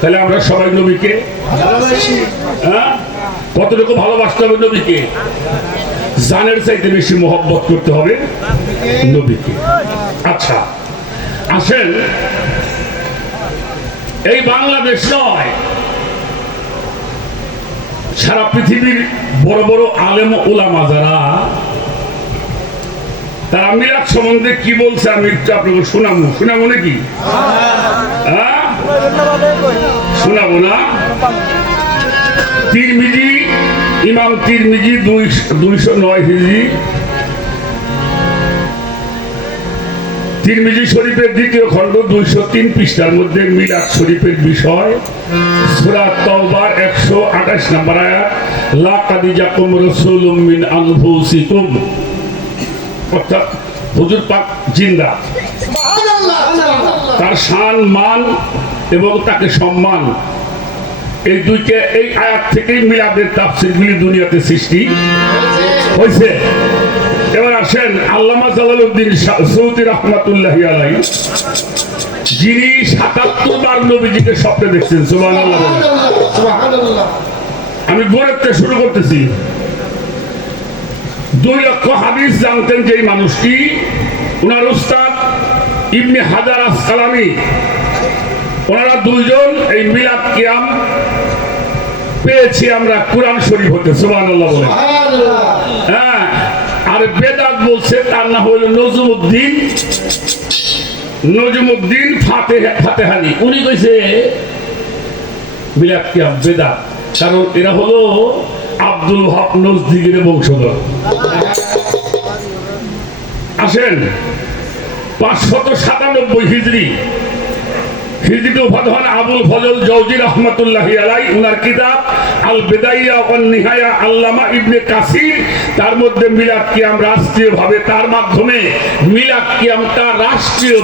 তাহলে আমরা সবাই নবীকে হ্যাঁ? কতটুকু ভালোবাসতে হবে নবীকে? জানের চাইতে বেশি মহব্বত করতে হবে নবীকে। আচ্ছা আসেন। এই বাংলাদেশ নয়, সারা পৃথিবীর বড় বড় আলেম ওলামা যারা, তারা মিরাজ সম্বন্ধে কি বলছে আমি একটু আপনাকে শোনাবো। শোনাবো নাকি? হ্যাঁ? শোনাবো না। তিরমিজি ইমাম তিরমিজি দুই দুইশো নয় হিজি তিরমিজি শরীফের দ্বিতীয় খণ্ড দুইশো তিন পৃষ্ঠার মধ্যে মিলাদ শরীফের বিষয়। সুরাত তওবার একশো আঠাশ নম্বর আয়াত লা কাদিজাকুম রাসূলুম মিন আনফুসিকুম। অর্থাৎ হুজুর পাক জিন্দা। তার শান মান এবং তাকে সম্মান। এই দুইটা এই আয়াত থেকেই মিলাদের তাফসিরগুলি দুনিয়াতে সৃষ্টি হয়েছে। এবার আসেন আল্লামা জালালউদ্দিন সৌদি রহমাতুল্লাহ আলাই যিনি সাতাত্তর বার নবীজিকে স্বপ্নে দেখছেন আমি গোড়াতে শুরু করতেছি। দুই লক্ষ হাদিস জানতেন যে এই মানুষটি ওনার উস্তাদ ইবনে হাজার আসকালামি। ওনারা দুইজন এই মিলাদ কিয়াম পেয়েছি আমরা কোরআন শরীফ হতে সুবহানাল্লাহ বলে হ্যাঁ আর বেদাত বলছে তার নাম হলো নজমুদ্দিন নজমুদ্দিন ফাতে ফাতেহানি। উনি কইছে মিলাদ কিয়াম বেদাত কারণ এরা হলো আব্দুল হক নজদিগের বংশধর। আসেন পাঁচশত সাতানব্বই হিজড়ি উপাধি আবুল ফজল উনার কিতাব আল আল্লামা ইবনে তার মধ্যে মিলাদ কিয়াম রাষ্ট্রীয় তার মাধ্যমে মিলাদ কিয়ামটা রাষ্ট্রীয়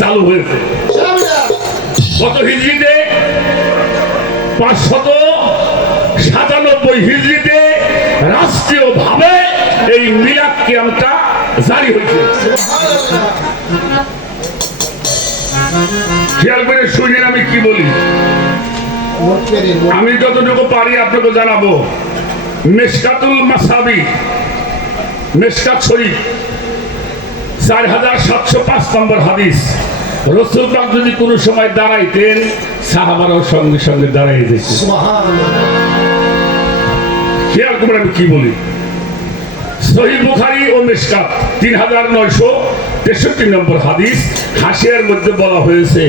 চালু হয়েছে। পাঁচশত সাতানব্বই হিজড়িতে রাষ্ট্রীয় ভাবে এই মিলাদ কিয়ামটা জারি হয়েছে। খেয়াল করে শুনেন আমি কি বলি। আমি যতটুকু পারি আপনাকে জানাব। মেসকাতুল মাসাবি মেসকাত শরীফ চার হাজার সাতশো পাঁচ নম্বর হাদিস। রসুল পাক যদি কোনো সময় দাঁড়াইতেন সাহাবারাও সঙ্গে সঙ্গে দাঁড়াই যেত। খেয়াল করে আমি কি বলি? সহি বুখারি ও মিসকাত তিন হাজার নয়শো তেষট্টি নম্বর হাদিস। হাসিয়ার মধ্যে বলা হয়েছে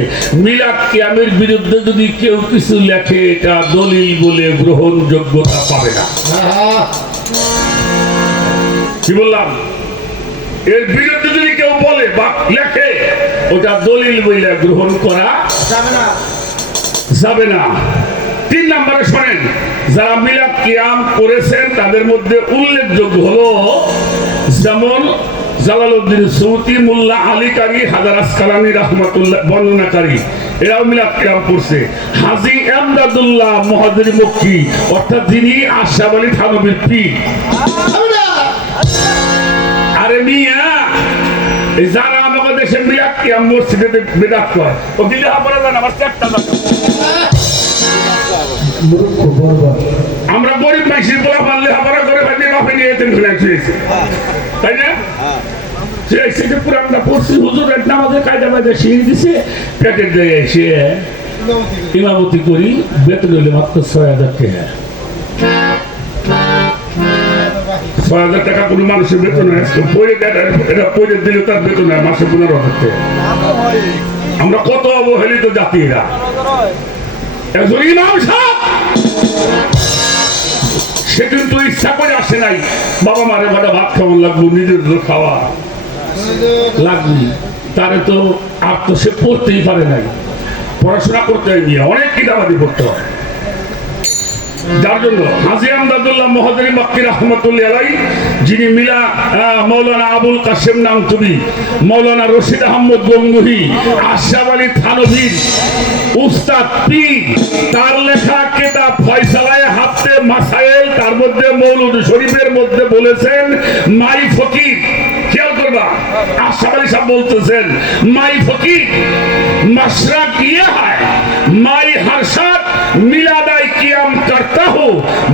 মিলাদ কিয়ামের বিরুদ্ধে যদি কেউ কিছু লেখে এটা দলিল বলে গ্রহণযোগ্যতা পাবে না। কি বললাম? এর বিরুদ্ধে যদি কেউ বলে বা লেখে ওটা দলিল বলে গ্রহণ করা যাবে না। তিন নম্বরে শোনেন যারা মিলাদ কিয়াম করেছেন তাদের মধ্যে উল্লেখযোগ্য হলো যেমন জালালউদ্দিন সৌতি মোল্লা আলী কারি, হাজার আসকালানি রহমতুল্লাহ বর্ণনাকারী এরাও মিলাদ কিয়াম করছে হাজি এমদাদুল্লাহ মহাদির মক্কি অর্থাৎ যিনি আশাব থানবীর আরে মিয়া যারা আমাদের দেশে মিলাদ কিয়াম মসজিদে বেদাত করে। ও দিলে আপনারা জান আমার চারটা আমরা গরিব মাইসির বলা পারলে করে ভাই বাপে নিয়ে তাই না? ইমামতি করি, বেতন হইলে মাত্র ছয় হাজার টাকা। ছয় হাজার টাকা মানুষের বেতন দিলে তার বেতন হয় মাসে পনেরো আমরা কত অবহেলিত জাতি এরা একজন ইচ্ছা করে আসে নাই, বাবা মারে ভাত খাওয়ান লাগবো, নিজের খাওয়া। লাগবে তারে তো আর তো সে পড়তেই পারে নাই। পড়াশোনা করতে হয় অনেক কিতাবাদি পড়তে হয়। যার জন্য হাজি আমদাদুল্লাহ যিনি মিলা মৌলানা আবুল কাসেম নাম তুমি মৌলানা রশিদ আহমদ গঙ্গুহি আলী উস্তাদ পীর, তার লেখা কেতাব ফয়সালায় হাতে মাসাইল তার মধ্যে মৌলুদ শরীফের মধ্যে বলেছেন মাই সাহেব বলতেছেন মাই ফকির মাসরা কিয়া ইয়ে হয় মাই হারসাদ মিলাদাই কিয়াম করতা হো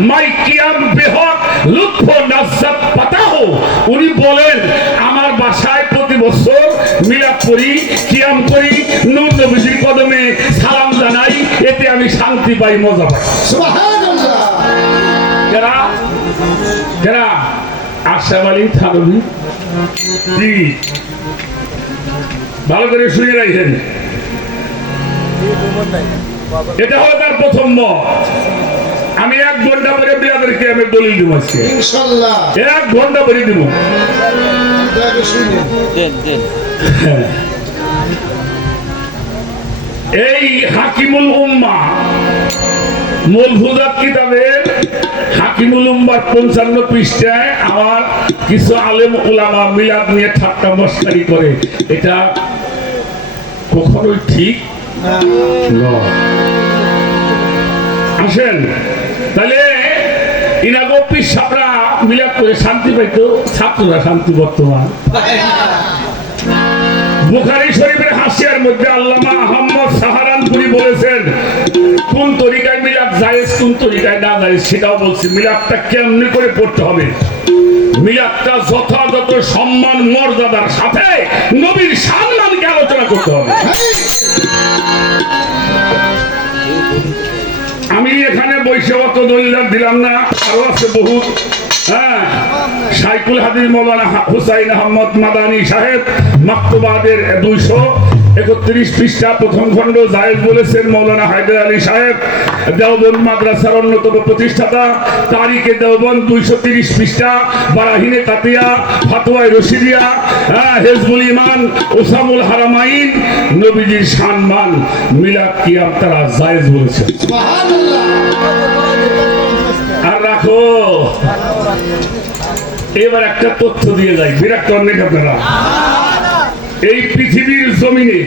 মাই কিয়াম বেহক লুৎফ নাজ্জাত পাতা হো উনি বলেন আমার বাসায় প্রতি বছর মিলাদ করি কিয়াম করি নূর নবীজির কদমে সালাম জানাই এতে আমি শান্তি পাই মজা পাই। সুবহানাল্লাহ। যারা যারা ভালো করে শুনে রাখেন এটা হলো তার প্রথম মত। আমি এক ঘণ্টা পরে বিয়াদেরকে আমি দলিল দিব আজকে। ইনশাআল্লাহ এক ঘণ্টা পরে দিব। এই হাকিমুল উম্মা মূলভুজাত কিতাবের হাকিমুল উম্মার পঞ্চান্ন পৃষ্ঠায় আমার কিছু আলেম উলামা মিলাদ নিয়ে ঠাট্টা মস্কারি করে। এটা কখনোই ঠিক আসেন। তাহলে ইনাগো পিসাবরা মিলাদ করে শান্তি পাইতো ছাত্ররা শান্তি বর্তমান বুখারী শরীফের হাসিয়ার মধ্যে আল্লামা আহমদ সাহারানপুরি বলেছেন কোন তরিকায় মিলাদ জায়েজ কোন তরিকায় না জায়েজ সেটাও বলছি। মিলাদটা কেমনি করে পড়তে হবে? মিলাদটা যথাযথ সম্মান মর্যাদার সাথে নবীর আলোচনা করতে আমি এখানে বৈশে অত দলিলাম দিলাম না, আরও আছে বহুত। হ্যাঁ সাইকুল হাদিস মৌলানা হুসাইন আহমদ মাদানী সাহেব, মাক্তবাদের দুইশো। একত্রিশ পৃষ্ঠা প্রথম খণ্ড জায়েজ বলেছেন মৌলানা হায়দার আলী সাহেব, দেওবন্দ মাদ্রাসার অন্যতম প্রতিষ্ঠাতা, তারিখে দেওবন্দ দুইশো তিরিশ পৃষ্ঠা, বারাহিনে কাতিয়া ফাতোয়ায় রশিদিয়া হ্যাঁ হেজবুল ইমান, ওসামুল হারামাইন, নবীজির সম্মান, মিলাদ কিয়াম তারা জায়েজ বলেছেন। আর রাখো, এবার একটা তথ্য দিয়ে যাই, বিরাট অনেক আপনারা। এই পৃথিবীর জমিনে,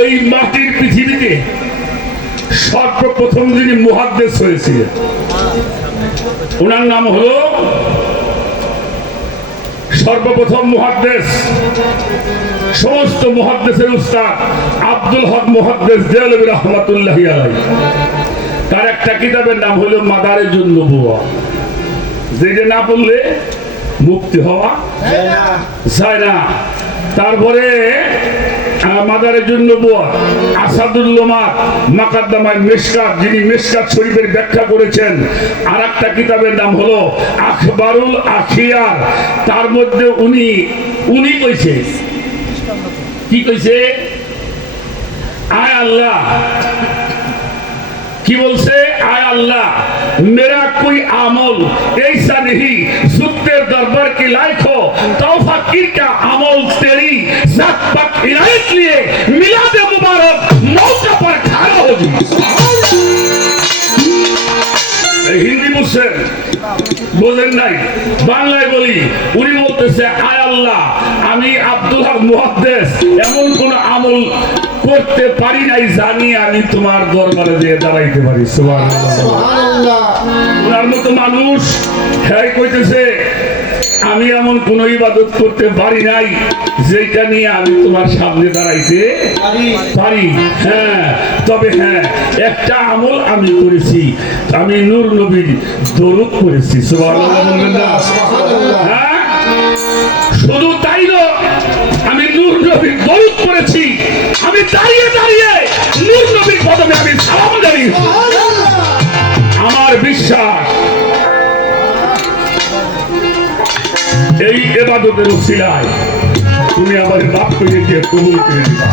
এই মাটির পৃথিবীতে সর্বপ্রথম যিনি মহাদ্দেশ হয়েছিলেন, ওনার নাম হলো সর্বপ্রথম মহাদ্দেশ সমস্ত মহাদ্দেশের উস্তাদ আব্দুল হক মহাদ্দেশ দেয়ালবী রহমতুল্লাহ তার একটা কিতাবের নাম হলো মাদারের জন্য বুয়া যেটা না পড়লে মুক্তি হওয়া যায় না। তারপরে মাদারের জন্য মেসকাত, যিনি মেসকাত শরীফের ব্যাখ্যা করেছেন আর একটা কিতাবের নাম হলো আখবারুল আখিয়ার। তার মধ্যে উনি উনি কইছে, কি কইছে? আয় আল্লাহ। কি বলছে? আয় আল্লাহ। মেরা কই আমল এইসা নেহি সুত্তে લાયખો તૌફા કીર કા અમલ તેરી ઝત પાક ઇનાયત લિયે મિલાદ મુબારક મૌકા પર ખારો હો જી হিন্দি বুঝছেন বোঝেন নাই বাংলায় বলি উনি বলতেছে আয় আল্লাহ আমি আব্দুল্লাহ মুহাদ্দেস এমন কোন আমল করতে পারি নাই জানি আমি তোমার দরবারে দিয়ে দাঁড়াইতে পারি সুবহানাল্লাহ। সুবহানাল্লাহ। ওনার মতো মানুষ হ্যাঁ কইতেছে আমি এমন কোন ইবাদত করতে পারি নাই যেটা নিয়ে আমি তোমার সামনে দাঁড়াইতে পারি। হ্যাঁ তবে হ্যাঁ একটা আমল আমি করেছি। আমি নূর নবীর দরুদ করেছি সুবহানাল্লাহ বলবেন না? হ্যাঁ? শুধু তাই এবাদতের উশিলায় তুমি আমার বাপ করে দিয়ে কবুল করে দিবা